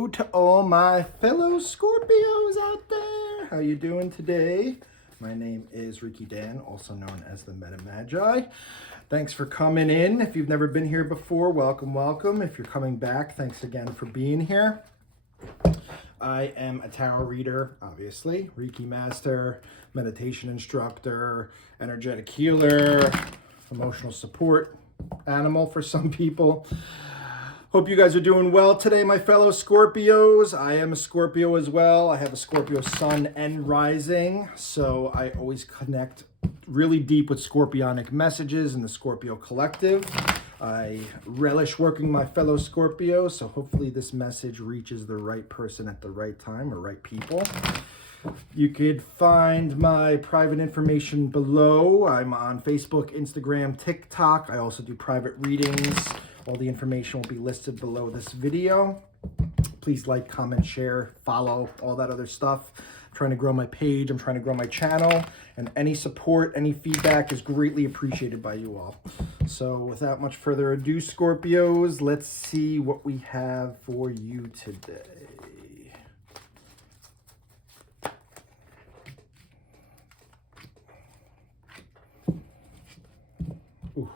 Hello to all my fellow Scorpios out there. How you doing today? My name is Reiki Dan, also known as the Meta Magi. Thanks for coming in. If you've never been here before, welcome, welcome. If you're coming back, thanks again for being here. I am a tarot reader, obviously, Reiki master, meditation instructor, energetic healer, emotional support animal for some people. Hope you guys are doing well today, my fellow Scorpios. I am a Scorpio as well. I have a Scorpio sun and rising, so I always connect really deep with Scorpionic messages in the Scorpio collective. I relish working my fellow Scorpios, so hopefully this message reaches the right person at the right time or right people. You could find my private information below. I'm on Facebook, Instagram, TikTok. I also do private readings. All the information will be listed below this video. Please like, comment, share, follow, all that other stuff. I'm trying to grow my page. I'm trying to grow my channel. And any support, any feedback is greatly appreciated by you all. So without much further ado, Scorpios, let's see what we have for you today. Ooh,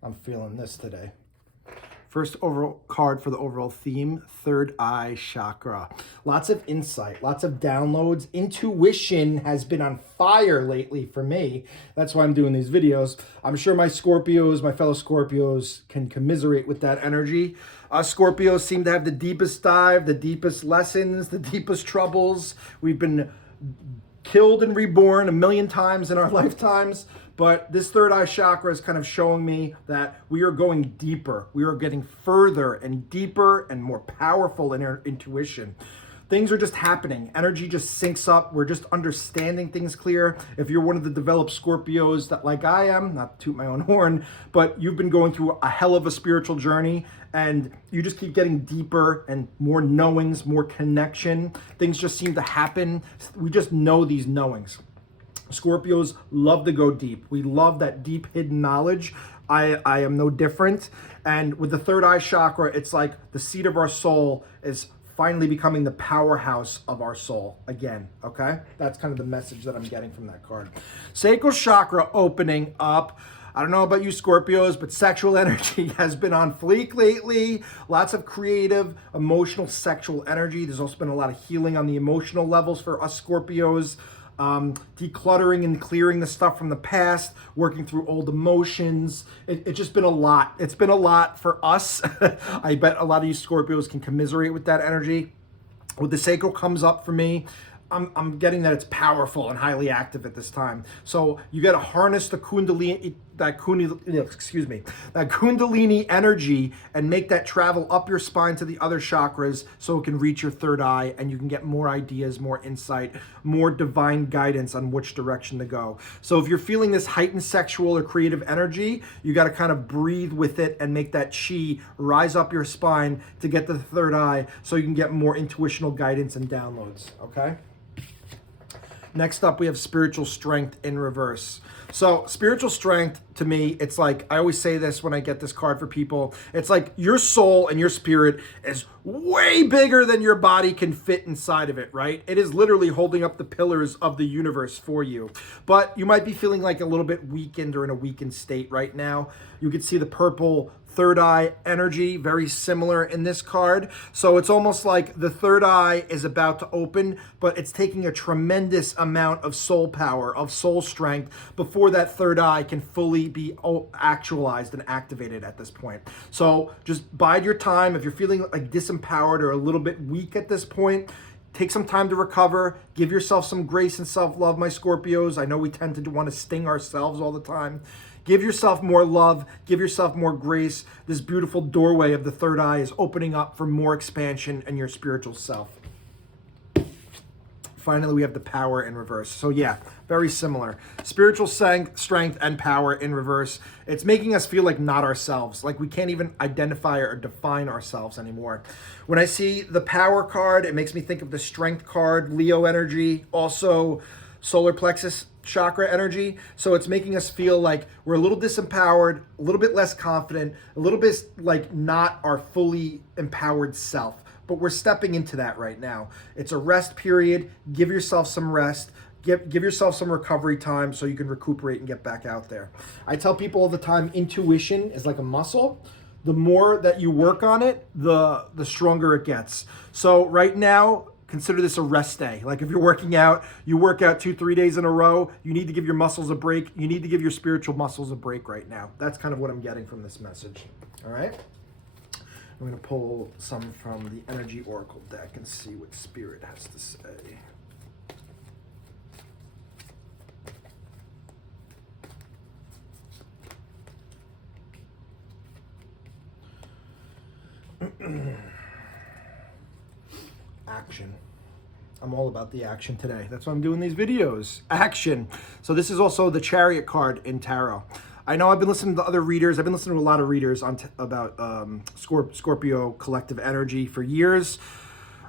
I'm feeling this today. First overall card for the overall theme, third eye chakra. Lots of insight, lots of downloads. Intuition has been on fire lately for me. That's why I'm doing these videos. I'm sure my Scorpios, my fellow Scorpios can commiserate with that energy. Us Scorpios seem to have the deepest dive, the deepest lessons, the deepest troubles. We've been killed and reborn a million times in our lifetimes. But this third eye chakra is kind of showing me that we are going deeper. We are getting further and deeper and more powerful in our intuition. Things are just happening. Energy just syncs up. We're just understanding things clear. If you're one of the developed Scorpios that like I am, not to toot my own horn, but you've been going through a hell of a spiritual journey and you just keep getting deeper and more knowings, more connection. Things just seem to happen. We just know these knowings. Scorpios love to go deep. We love that deep hidden knowledge. I am no different. And with the third eye chakra, it's like the seat of our soul is finally becoming the powerhouse of our soul again, okay? That's kind of the message that I'm getting from that card. Sacral chakra opening up. I don't know about you Scorpios, but sexual energy has been on fleek lately. Lots of creative, emotional, sexual energy. There's also been a lot of healing on the emotional levels for us Scorpios. Decluttering and clearing the stuff from the past, working through old emotions. It's just been a lot. It's been a lot for us. I bet a lot of you Scorpios can commiserate with that energy. When the sacral comes up for me, I'm getting that it's powerful and highly active at this time. So you got to harness the Kundalini energy and make that travel up your spine to the other chakras so it can reach your third eye and you can get more ideas, more insight, more divine guidance on which direction to go. So if you're feeling this heightened sexual or creative energy, you got to kind of breathe with it and make that chi rise up your spine to get to the third eye so you can get more intuitional guidance and downloads, okay? Next up, we have spiritual strength in reverse. So spiritual strength, to me, it's like, I always say this when I get this card for people, it's like your soul and your spirit is way bigger than your body can fit inside of it, right? It is literally holding up the pillars of the universe for you. But you might be feeling like a little bit weakened or in a weakened state right now. You can see the purple third eye energy, very similar in this card. So it's almost like the third eye is about to open, but it's taking a tremendous amount of soul power, of soul strength, before that third eye can fully be actualized and activated at this point. So just bide your time. If you're feeling like disempowered or a little bit weak at this point, take some time to recover. Give yourself some grace and self-love, my Scorpios. I know we tend to want to sting ourselves all the time. Give yourself more love. Give yourself more grace. This beautiful doorway of the third eye is opening up for more expansion in your spiritual self. Finally, we have the power in reverse. So yeah, very similar. Spiritual strength and power in reverse. It's making us feel like not ourselves, like we can't even identify or define ourselves anymore. When I see the power card, it makes me think of the strength card, Leo energy, also solar plexus chakra energy. So it's making us feel like we're a little disempowered, a little bit less confident, a little bit like not our fully empowered self. but we're stepping into that right now. It's a rest period. Give yourself some rest. Give yourself some recovery time so you can recuperate and get back out there. I tell people all the time, intuition is like a muscle. The more that you work on it, the stronger it gets. So right now, consider this a rest day. Like if you're working out, you work out 2-3 days in a row, you need to give your muscles a break. You need to give your spiritual muscles a break right now. That's kind of what I'm getting from this message. All right? I'm going to pull some from the Energy Oracle deck and see what Spirit has to say. Action. I'm all about the action today. That's why I'm doing these videos. Action. So this is also the Chariot card in Tarot. I know I've been listening to other readers. I've been listening to a lot of readers on about Scorpio collective energy for years.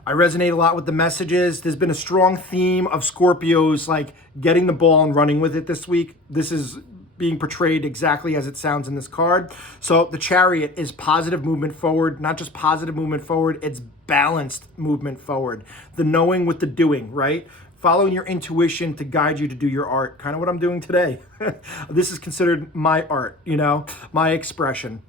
I resonate a lot with the messages. There's been a strong theme of Scorpios like getting the ball and running with it this week. This is being portrayed exactly as it sounds in this card. So the Chariot is positive movement forward, not just positive movement forward, it's balanced movement forward. The knowing with the doing, right? Following your intuition to guide you to do your art. Kind of what I'm doing today. This is considered my art, you know, my expression.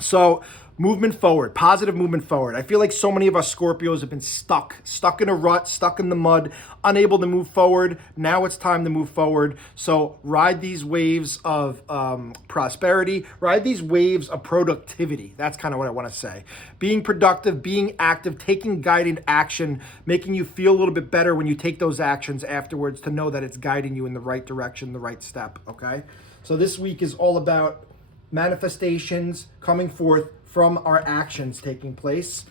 So movement forward, positive movement forward. I feel like so many of us Scorpios have been stuck in a rut, stuck in the mud, unable to move forward. Now it's time to move forward. So ride these waves of prosperity, ride these waves of productivity. That's kind of what I want to say. Being productive, being active, taking guided action, making you feel a little bit better when you take those actions afterwards to know that it's guiding you in the right direction, the right step, okay? So this week is all about manifestations coming forth from our actions taking place.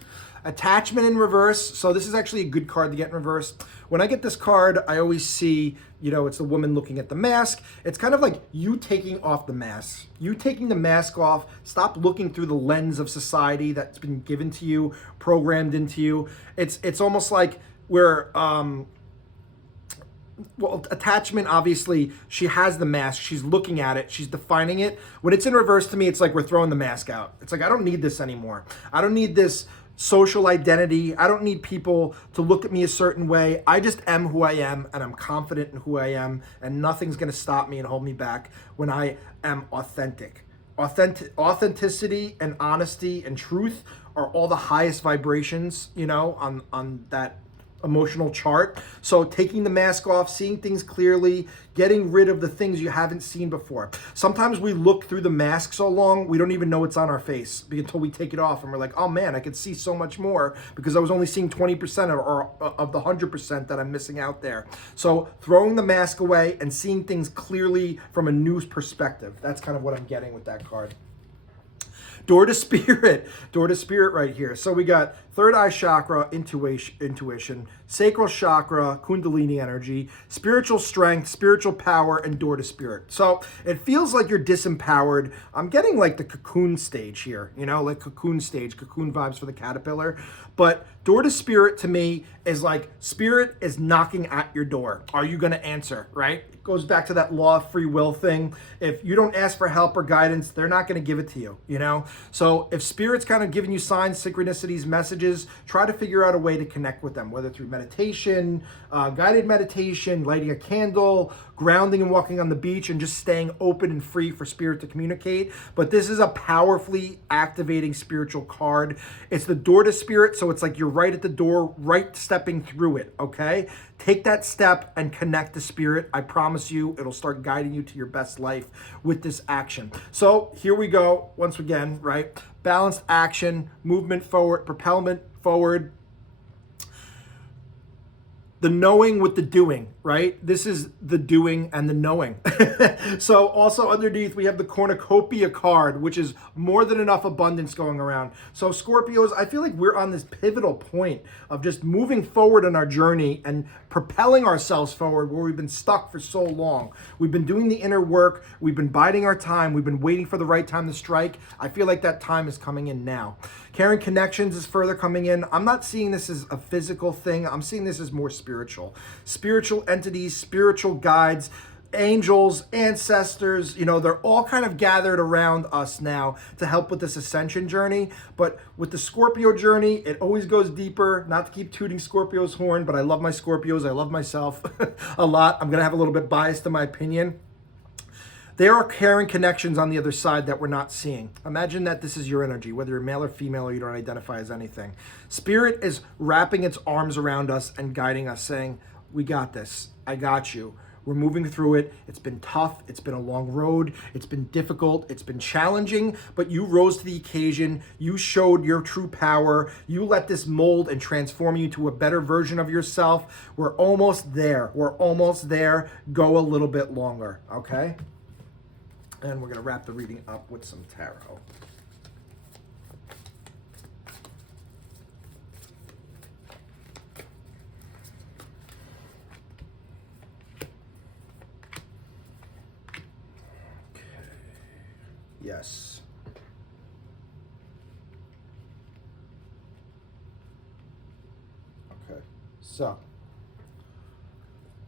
Attachment in reverse. So this is actually a good card to get in reverse. When I get this card, I always see, you know, it's the woman looking at the mask. It's kind of like you taking off the mask. You taking the mask off. Stop looking through the lens of society that's been given to you, programmed into you. It's almost like we're well, attachment, obviously, she has the mask. She's looking at it. She's defining it. When it's in reverse to me, it's like we're throwing the mask out. It's like, I don't need this anymore. I don't need this social identity. I don't need people to look at me a certain way. I just am who I am, and I'm confident in who I am, and nothing's going to stop me and hold me back when I am authentic. Authenticity and honesty and truth are all the highest vibrations, you know, on that emotional chart. So taking the mask off, seeing things clearly, getting rid of the things you haven't seen before. Sometimes we look through the mask so long, we don't even know it's on our face until we take it off and we're like, oh man, I could see so much more because I was only seeing 20% of the 100% that I'm missing out there. So throwing the mask away and seeing things clearly from a new perspective. That's kind of what I'm getting with that card. Door to Spirit right here. So we got third eye chakra, intuition, sacral chakra, kundalini energy, spiritual strength, spiritual power, and door to spirit. So it feels like you're disempowered. I'm getting like the cocoon stage here, you know, like cocoon stage, cocoon vibes for the caterpillar. But door to spirit to me is like spirit is knocking at your door. Are you going to answer, right? It goes back to that law of free will thing. If you don't ask for help or guidance, they're not going to give it to you, you know? So if spirit's kind of giving you signs, synchronicities, messages, try to figure out a way to connect with them, whether through meditation, guided meditation, lighting a candle, grounding and walking on the beach, and just staying open and free for spirit to communicate. But this is a powerfully activating spiritual card. It's the door to spirit, so it's like you're right at the door, right stepping through it, okay? Take that step and connect to spirit. I promise you, it'll start guiding you to your best life with this action. So here we go, once again, right? Balanced action, movement forward, propelment forward, the knowing with the doing, right? This is the doing and the knowing. So also underneath, we have the cornucopia card, which is more than enough abundance going around. So Scorpios, I feel like we're on this pivotal point of just moving forward on our journey and propelling ourselves forward where we've been stuck for so long. We've been doing the inner work. We've been biding our time. We've been waiting for the right time to strike. I feel like that time is coming in now. Caring connections is further coming in. I'm not seeing this as a physical thing. I'm seeing this as more spiritual. Spiritual entities, spiritual guides, angels, ancestors, you know, they're all kind of gathered around us now to help with this ascension journey. But with the Scorpio journey, it always goes deeper. Not to keep tooting Scorpio's horn, but I love my Scorpios. I love myself a lot. I'm going to have a little bit biased in my opinion. There are caring connections on the other side that we're not seeing. Imagine that this is your energy, whether you're male or female or you don't identify as anything. Spirit is wrapping its arms around us and guiding us, saying, we got this. I got you. We're moving through it. It's been tough. It's been a long road. It's been difficult. It's been challenging, but you rose to the occasion. You showed your true power. You let this mold and transform you to a better version of yourself. We're almost there. We're almost there. Go a little bit longer, okay? And we're going to wrap the reading up with some tarot. Yes. Okay. So,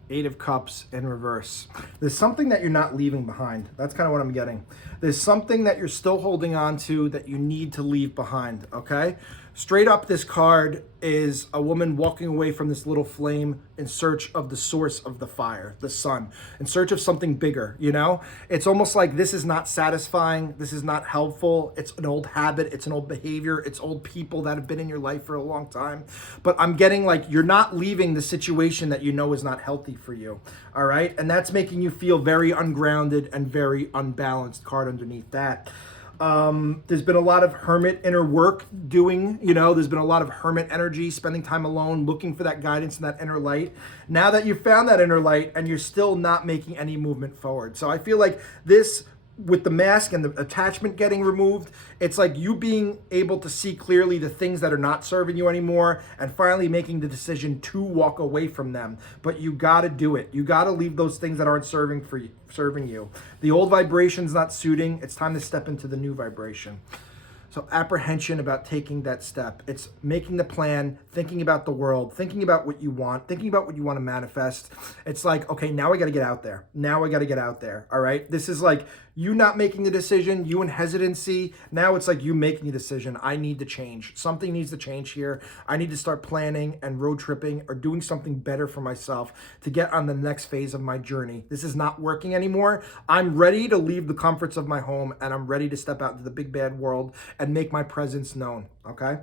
Eight of Cups in reverse. There's something that you're not leaving behind. That's kind of what I'm getting. There's something that you're still holding on to that you need to leave behind, okay? Straight up, this card is a woman walking away from this little flame in search of the source of the fire, the sun, in search of something bigger, you know? It's almost like this is not satisfying. This is not helpful. It's an old habit. It's an old behavior. It's old people that have been in your life for a long time. But I'm getting like you're not leaving the situation that you know is not healthy for you, all right? And that's making you feel very ungrounded and very unbalanced. Card underneath that. There's been a lot of hermit inner work doing, you know, there's been a lot of hermit energy, spending time alone, looking for that guidance and that inner light. Now that you've found that inner light and you're still not making any movement forward. So I feel like this, with the mask and the attachment getting removed, it's like you being able to see clearly the things that are not serving you anymore and finally making the decision to walk away from them. But you got to do it. You got to leave those things that aren't serving you. The old vibration's not suiting. It's time to step into the new vibration. So apprehension about taking that step. It's making the plan, thinking about the world, thinking about what you want, thinking about what you want to manifest. It's like, okay, now I got to get out there. Now I got to get out there. All right. This is like you not making the decision, you in hesitancy. Now it's like you making a decision. I need to change. Something needs to change here. I need to start planning and road tripping or doing something better for myself to get on the next phase of my journey. This is not working anymore. I'm ready to leave the comforts of my home and I'm ready to step out into the big bad world and make my presence known, okay?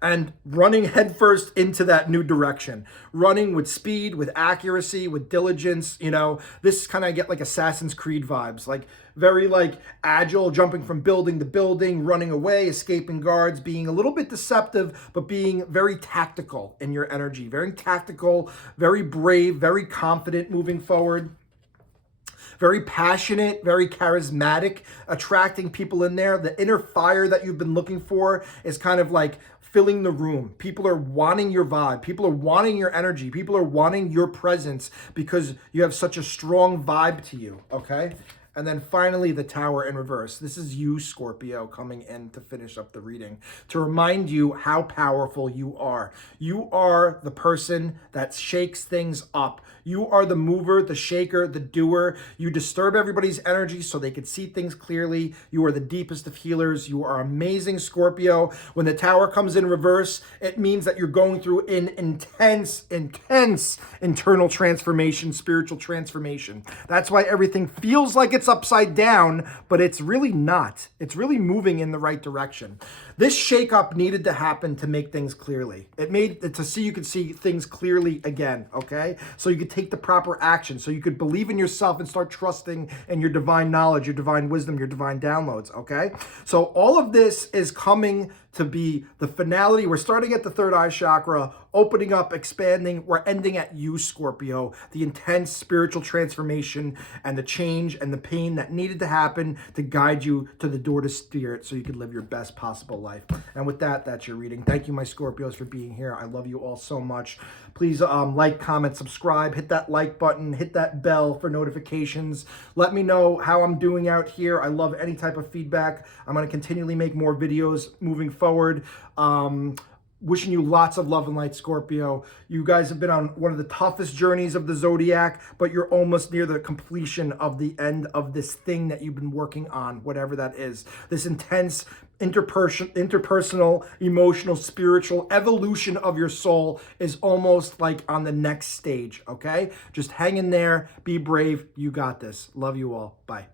And running headfirst into that new direction. Running with speed, with accuracy, with diligence, you know. This kind of get like Assassin's Creed vibes. Like very like agile, jumping from building to building, running away, escaping guards, being a little bit deceptive, but being very tactical in your energy. Very tactical, very brave, very confident moving forward. Very passionate, very charismatic, attracting people in there. The inner fire that you've been looking for is kind of like filling the room. People are wanting your vibe. People are wanting your energy. People are wanting your presence because you have such a strong vibe to you, okay? And then finally, the Tower in reverse. This is you, Scorpio, coming in to finish up the reading, to remind you how powerful you are. You are the person that shakes things up. You are the mover, the shaker, the doer. You disturb everybody's energy so they can see things clearly. You are the deepest of healers. You are amazing, Scorpio. When the Tower comes in reverse, it means that you're going through an intense internal transformation, spiritual transformation. That's why everything feels like it's upside down, but it's really not. It's really moving in the right direction. This shakeup needed to happen to make things clearly. It made it to see you could see things clearly again, okay? So you could take the proper action, so you could believe in yourself and start trusting in your divine knowledge, your divine wisdom, your divine downloads, okay? So all of this is coming to be the finality. We're starting at the third eye chakra, opening up, expanding. We're ending at you, Scorpio, the intense spiritual transformation and the change and the pain that needed to happen to guide you to the door to spirit so you could live your best possible life. And with that, that's your reading. Thank you, my Scorpios, for being here. I love you all so much. Please like, comment, subscribe, hit that like button, hit that bell for notifications. Let me know how I'm doing out here. I love any type of feedback. I'm going to continually make more videos moving forward. Wishing you lots of love and light, Scorpio. You guys have been on one of the toughest journeys of the zodiac, but you're almost near the completion of the end of this thing that you've been working on, whatever that is. This intense interpersonal, emotional, spiritual evolution of your soul is almost like on the next stage, okay? Just hang in there, be brave. You got this. Love you all. Bye.